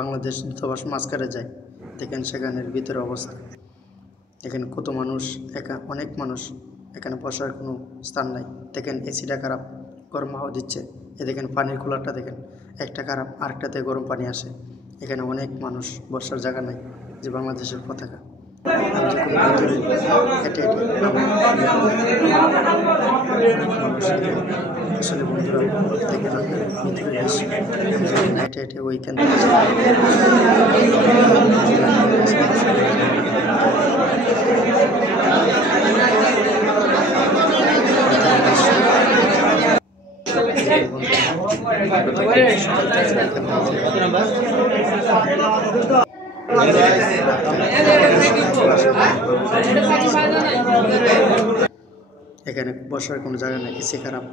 বাংলাদেশ দূতাবাস মাঝখানে যায়, দেখেন সেখানের ভিতরে অবস্থা, দেখেন কত মানুষ, অনেক মানুষ, এখানে বসার কোনো স্থান নাই। দেখেন এসিটা খারাপ, গরম হাওয়া দিচ্ছে। দেখেন পানির কুলারটা দেখেন, একটা খারাপ আরেকটাতে গরম পানি আসে। এখানে অনেক মানুষ, বসার জায়গা নাই। যে বাংলাদেশের পতাকা আসলে বন্ধুরা দেখেন হেঁটে হেঁটে ওইখান এখানে বসার কোনো জায়গা নেই, এসি খারাপ।